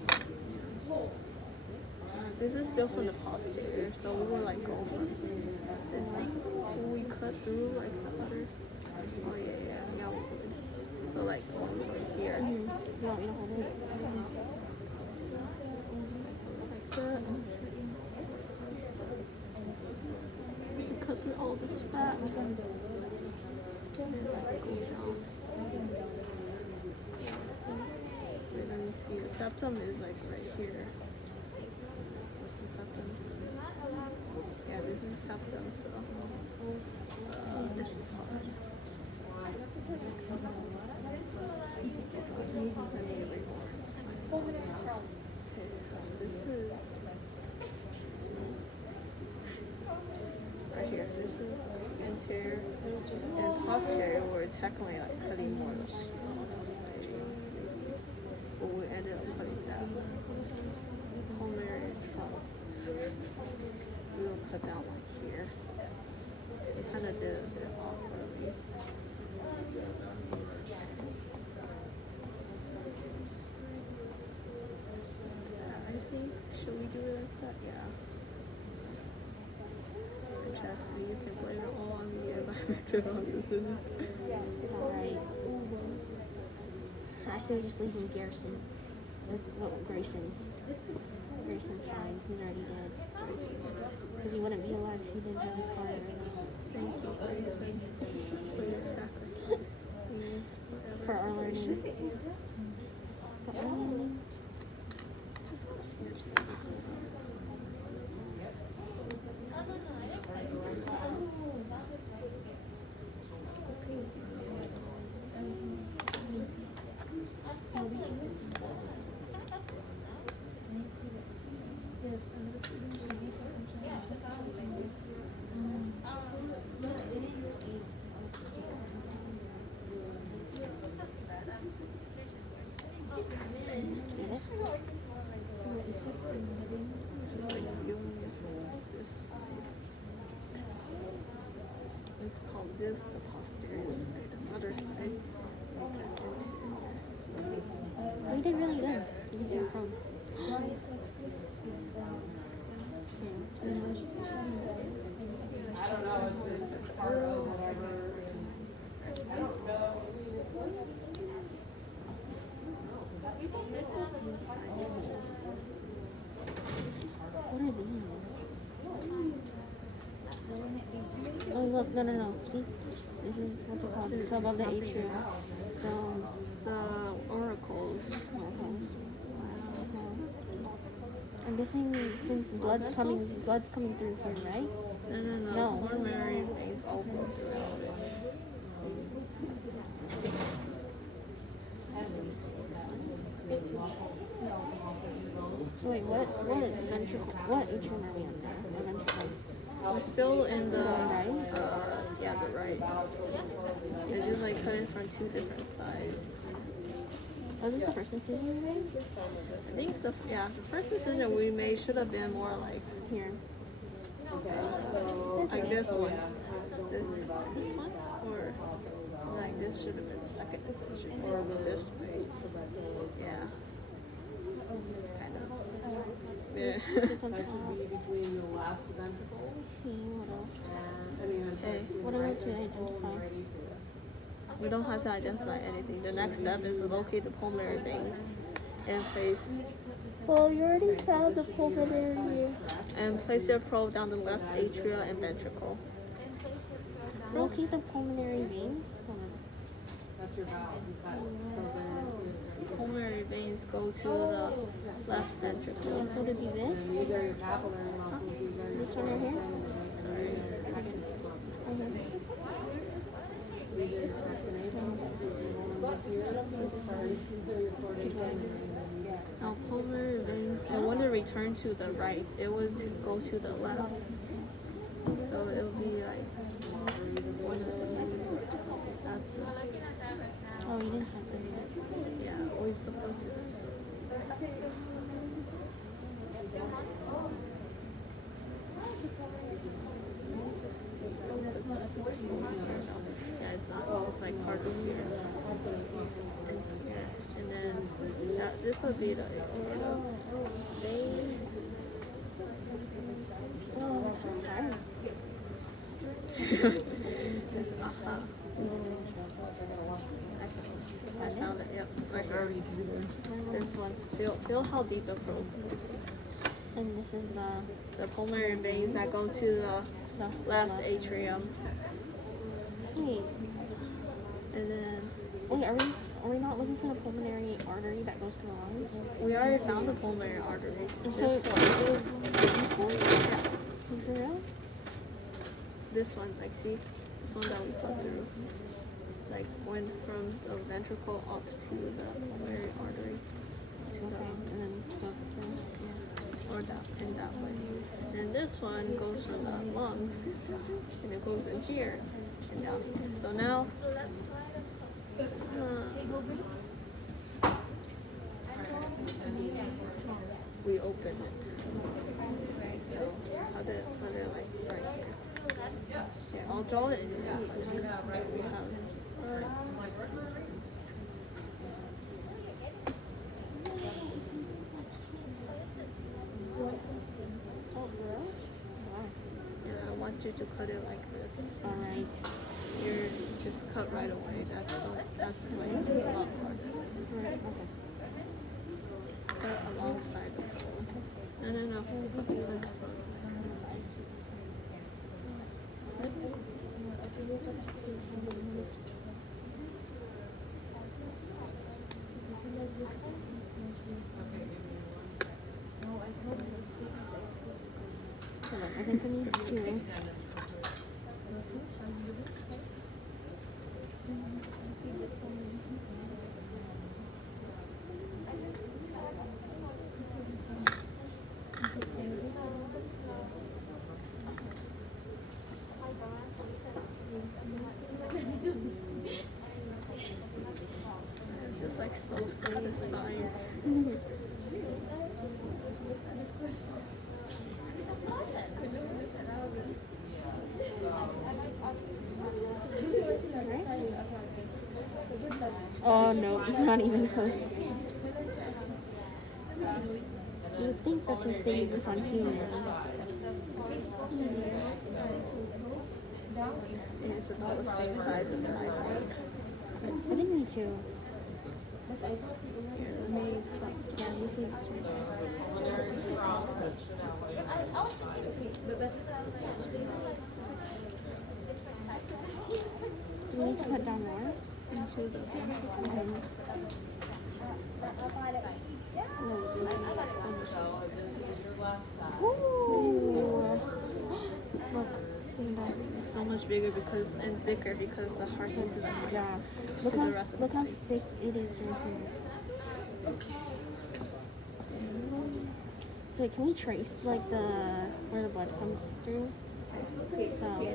This is still from the posterior, so we will like go from this thing. Will we cut through like the other? Oh yeah, we would. So like going from here. You want me to hold it? Like that. To cut through all this fat. And like go down. Wait, let me see. The septum is like right here. What's the septum? Yeah, this is septum, so this is hard. I need to reorient myself. Okay, so this is right here. This is anterior and posterior. We're technically like cutting more this way, but we ended up cutting that. Pulmonary trunk. We will cut down like here. We kind of did a bit awkwardly. I think, should we do it like that? Yeah. Chastity, you can blame it all on the environmental decision. It's alright. I say we just leave him Garrison. Grayson. Grayson's fine. He's already dead. Because he wouldn't be alive if he didn't have his heart right now. Thank you, Grayson, for your sacrifice. For our learning. Just go snip. It's called this, the posterior side, other side. Oh, you did really good. You can see your probe. What are these? Oh look, no. See? This is, what's it called? It's above the atrium. So, the oracles. I'm guessing since blood's coming through here, right? No. No. Coronary veins all go throughout it. So wait, what ventricle? What atrium are we on now? Or ventricle? We're still in the right? the right. They just like cut it from two different sides. Was this the first incision you made? I think the first incision we made should have been more like Here. like this one. This one? Or like this should have been the second incision. Or this way. Yeah. Kind of. Yeah. Sits on top. Between the left ventricle See, what else? Okay. What are we to identify? We don't have to identify anything. The next step is to locate the pulmonary veins and Well, you already found the pulmonary. place your probe down the left atria and ventricle. Locate the pulmonary veins. Hold on. That's your valve. Pulmonary veins go to the left ventricle. And so to be this. These are your papillary muscles. This one right here. Now pulmonary veins, it wouldn't return to the right. It would go to the left. So it would be like one of these. That's it. Oh, you didn't have them yet. Yeah, always supposed to. Yeah, it's not. It's like part of here and here, and then this would be the veins. Oh, I'm tired. This, I found it. Yep, right here. This one. Feel how deep the probe is. And this is The pulmonary veins that go to the left atrium, Wait, and then are we not looking for the pulmonary artery that goes to the lungs? we already found the pulmonary artery. And This so one. this one? Yeah. For real? This one, like see, this one that we cut through, like went from the ventricle up to the pulmonary artery, to Okay, and then goes this way. or that in that way. And this one goes from the lung, and it goes in here and down here. So now, we open it. So how did like right here? Yeah, I'll draw it in here. So we have. Yeah, I want you to cut it like this. Alright. You're just cut right away. That's like a lot part. Okay. Cut alongside the poles. No. Cut from. Hold on, I think I need two. It's just like so satisfying. Oh no, not even close. You would think that since they use this on humans. It's about the same size as my brain. I think me too. Here, let me cut. Yeah, you see this right Do we need to cut down more? Into the Oh, so much. This is your left side. Ooh. Look. It's so much bigger because and thicker because the heart piece is more Yeah. to Look the how rest of look the how body. thick it is right here. So wait, can we trace like the where the blood comes through? So here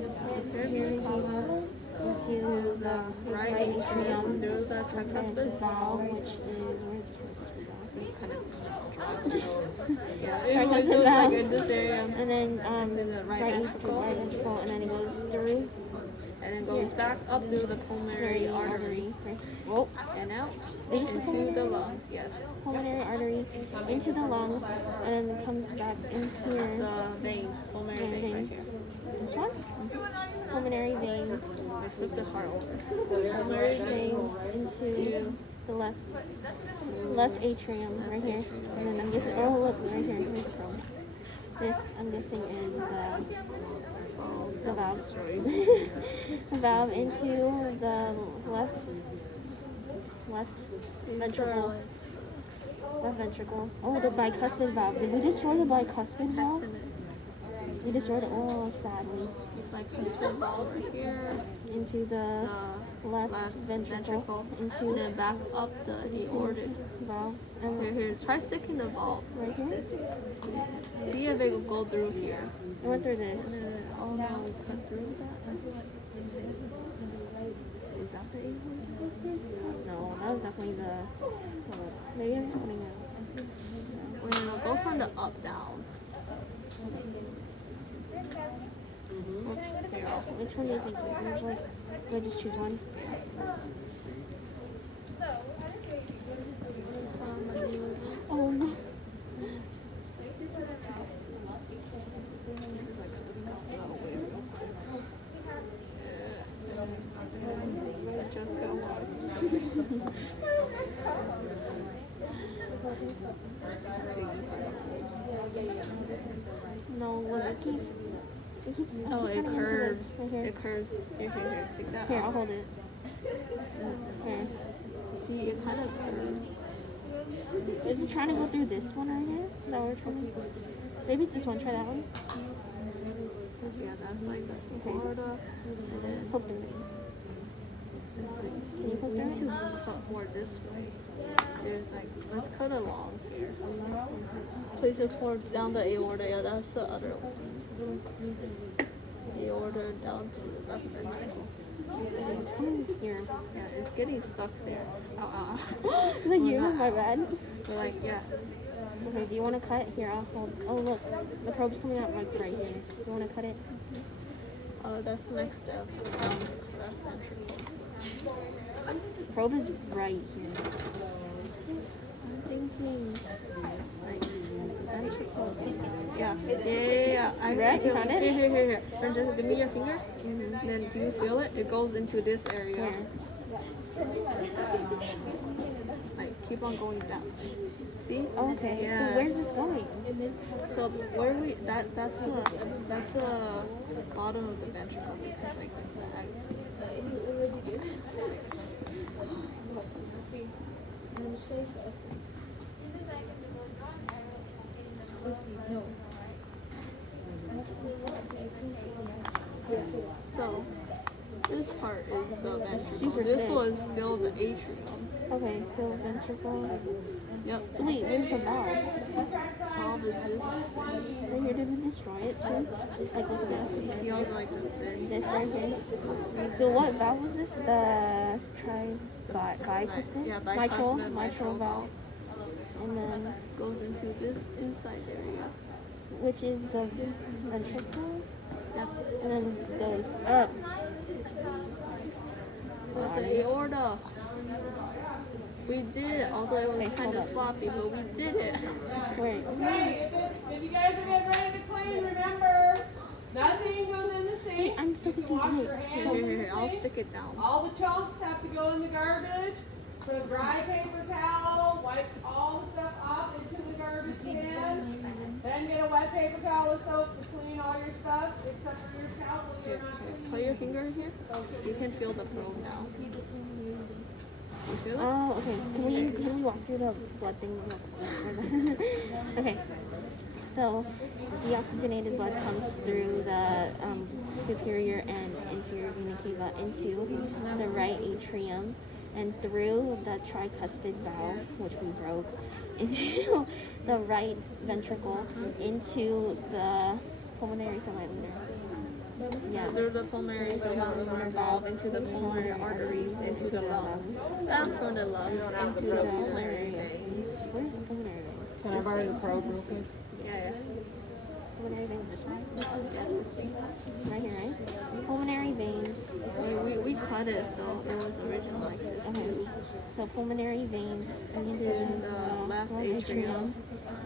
here we we come go into to the right atrium through the and then to tricuspid valve, valve. which is where's the tricuspid valve? Kind of yeah, Tricuspid it goes like valve. in this area. And then to the right right ventricle. ventricle, and then it goes through And it goes back up through the pulmonary artery Right. Whoa. and out Is this the into pulmonary? the lungs. Yes, Pulmonary artery into the lungs, and then comes back in here. the veins, pulmonary vein right here. This one? Pulmonary veins. I flip the heart over. Pulmonary veins into the left atrium right here. And then I'm guessing, oh look, right here, here's the probe. This, I'm guessing, is the valve. The valve into the left ventricle. Left ventricle. Oh, the bicuspid valve. Did we destroy the bicuspid valve? We destroyed it. Oh, sadly. Like cuspid valve right here. Into the left ventricle. Into And then back up the aortic valve. Here. Try sticking the valve. Right here. See if it will go through here. I went through this. And then, oh no, we cut through that. Is that the aorta? No, that was definitely the. Maybe I'm just putting it. We're gonna go from the up down. Whoops, here. Which one do you think? There's like, do I just choose one? Oh no. This is like this got away. I just got one. No, look, it keeps. Oh, it cutting into curves. this right here. It curves. Here, take that Here, out. I'll hold it. Here. See, it kind of curves. Is it trying to go through this one right here? That we're trying to. Maybe it's this one. Try that one. Yeah, that's like the aorta. And then Poke through it. it's like, Can you poke we need through to it? cut more this way. There's like, let's cut along here. Place your fork down the aorta. Yeah, that's the other one. Aorta down to the left ventricle. It's coming here. Yeah, it's getting stuck there. Ow, ow. Is that you? not My ow. bad. But like, yeah. Okay, do you want to cut? Here, I'll hold. Oh, look. The probe's coming out like right here. Do you want to cut it? That's the next step. Left ventricle. The probe is right here. I'm thinking like ventricle. Yeah. Right? You found it? Here. Just give me your finger. Then do you feel it? It goes into this area. Here. Like keep on going down. See? Okay. Yeah. So where's this going? So where we that's the bottom of the ventricle because like so this part is the ventricle. Super This thick. was still the atrium. Okay, so ventricle. Yep. So wait, where's the valve? Valve is this. Right here, did we destroy it too? Like with this? See all the, like the thin. This right here. So what valve was this? The bicuspid? Yeah, Mitral mitral valve. And then, goes into this inside area. which is the ventricle? Yep. And then goes up. With the aorta. We did it, although it was Okay, kind of hold sloppy, but we did it. Wait. Okay, if you guys are getting ready to clean, remember, nothing goes in the sink. I'm so confused. Wash Wait. your hands in the Here, I'll sink. stick it down. All the chunks have to go in the garbage. So dry paper towel, wipe all the stuff off into the garbage can. Then get a wet paper towel with soap to clean all your stuff, except for your scalp when you're not cleaning. Play your finger here. You can feel the probe now. You feel it? Oh, okay. Can we walk through the blood thing? Okay. So deoxygenated blood comes through the superior and inferior vena cava into the right atrium and through the tricuspid valve, which we broke, into the right ventricle, into the pulmonary semilunar. Yeah. Through the pulmonary semilunar valve into the pulmonary arteries, into the lungs, from the lungs into the pulmonary veins. Where's the pulmonary vein? Can I borrow your probe real quick? Yeah. Pulmonary vein, this one? Right here, right? Pulmonary veins. We cut it, so it was original like this. Okay. So pulmonary veins into the left atrium.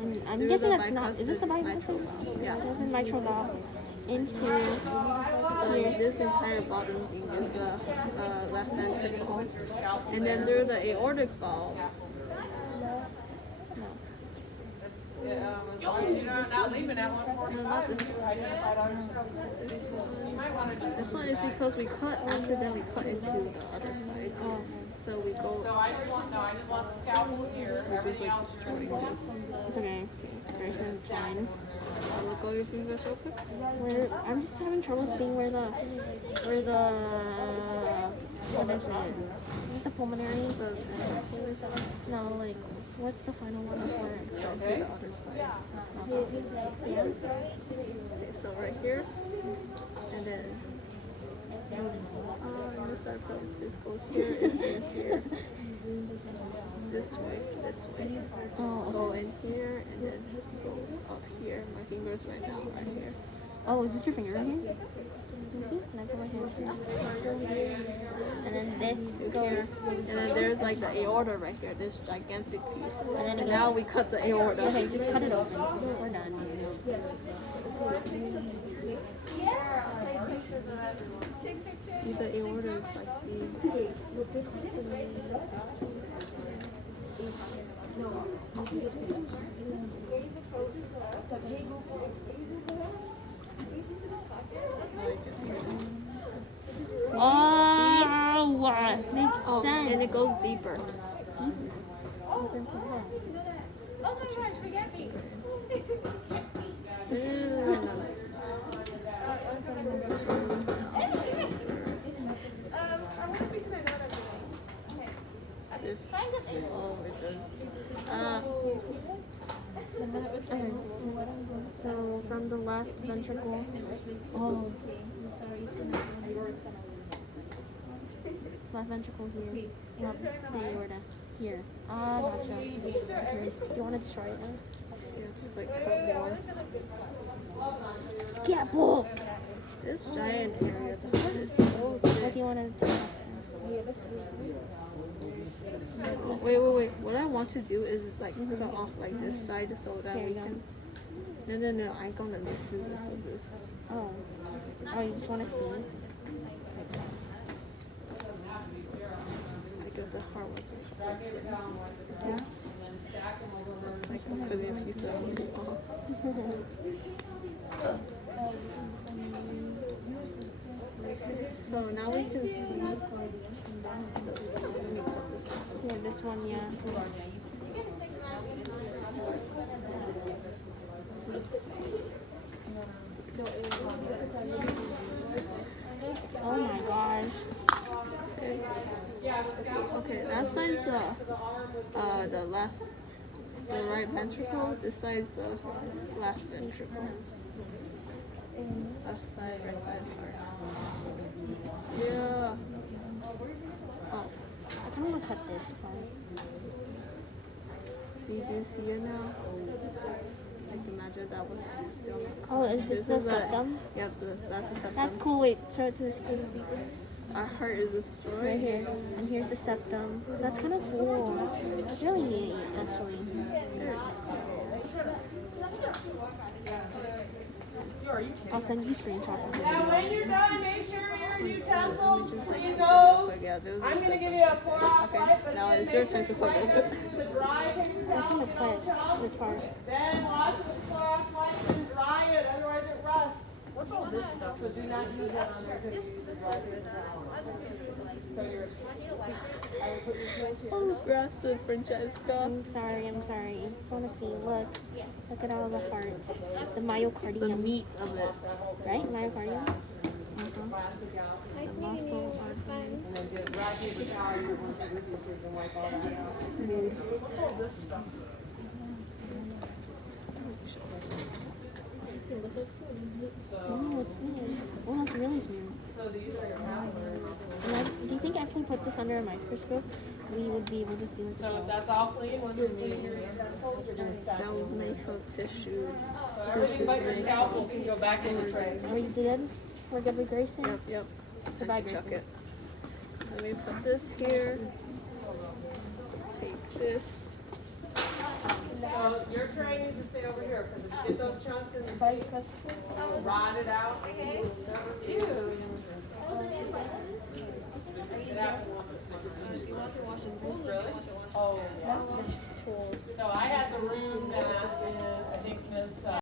And I'm Through guessing the that's not. Is this the mitral mitral valve? Yeah. There's the mitral valve into here. This entire bottom thing is the left ventricle, and then through the aortic valve. Yeah, as long as you're not leaving at 145. No, not this one. Identified on your stroke. This one. You might want to just. This one is because we accidentally cut into the other side. So we go. So I just want the scalpel here. Everything else is Showing this. It's okay. Grayson, it's fine. Look over your fingers real quick. I'm just having trouble seeing where the what is it? The pulmonary? No, like what's the final one for it? Go to the other side. Yeah. Okay, so right here, and then. I missed our probe. This goes here, it's in here. This way. Oh, Go in here, and then it goes up here. My finger's right now, right here. oh, is this your finger right here? Let me see. Can I put my hand here? And then this goes. Here. And then there's like the aorta right here, this gigantic piece. And then now we cut the aorta. Okay, just cut it open. We're done. See, the aorta is like the. Oh, makes Oh, sense. and it goes deeper. Oh my gosh, forget me. No. I want a piece of that donut today. This. Oh, it does. Okay. So from the left ventricle. Oh. Left ventricle here. Yep, the aorta. Here. Ah, gotcha. Do you want to destroy it now? Yeah, just like cut more. Scalpel! This giant area, the heart is so What big. do you want to do? Wait. What I want to do is like cut off like this side so that Here we you go. can. No, I'm gonna miss this of this. Oh. Oh, you just want to see? Because the heart was Yeah. it's like I'm putting a piece of meat off. So now we can see. Let me cut this off. Yeah, this one, yeah. Oh my gosh. Okay, that side's the left, the right ventricle. This side's the left ventricle. Left side, right side, heart. Yeah. Oh, I kind of want to cut this part. see, do you see it now? Like the magic that was still. Oh, is this the septum? Yep, that's the septum. That's cool. Wait, show it to the screen. Our heart is destroyed. Right here. And here's the septum. That's kind of cool. That's really neat, actually. I'll send you screenshots of the Now, video. when you're done, make sure your utensils, Just like clean this, those. like, yeah, there's I'm a going to septum. give you a Clorox wipe, but now then it's make your sure turn to you flip wipe it. the dry paper I just towel, want to cut this part. then wash it with Clorox wipe and dry it, otherwise it rusts. What's all this stuff? So do not use that on there because it's right here. So you're, I would put your hands here. Oh, aggressive, Francesca. I'm sorry. I just want to see. Look at all the hearts. The myocardium. The meat of it. Right? Myocardium? Plastic out. Nice meeting you. It's fine. And then get right here the towel you want to with you so you can wipe all that out. What's all this stuff? Oh, what's this? Oh, it's really smooth. So these are your powders. Do you think if we put this under a microscope, we would be able to see what the So if cells? that's all clean, when you're clean your utensils, you're going to stack them. Cells make up tissues. So everything but your scalpel can go back in the tray. Are we good? We're good with Grayson? Yep. Goodbye, Time to chuck Grayson. it. Let me put this here. Take this. So your tray needs to stay over here because if you get those chunks in the sink, rot it out. It will never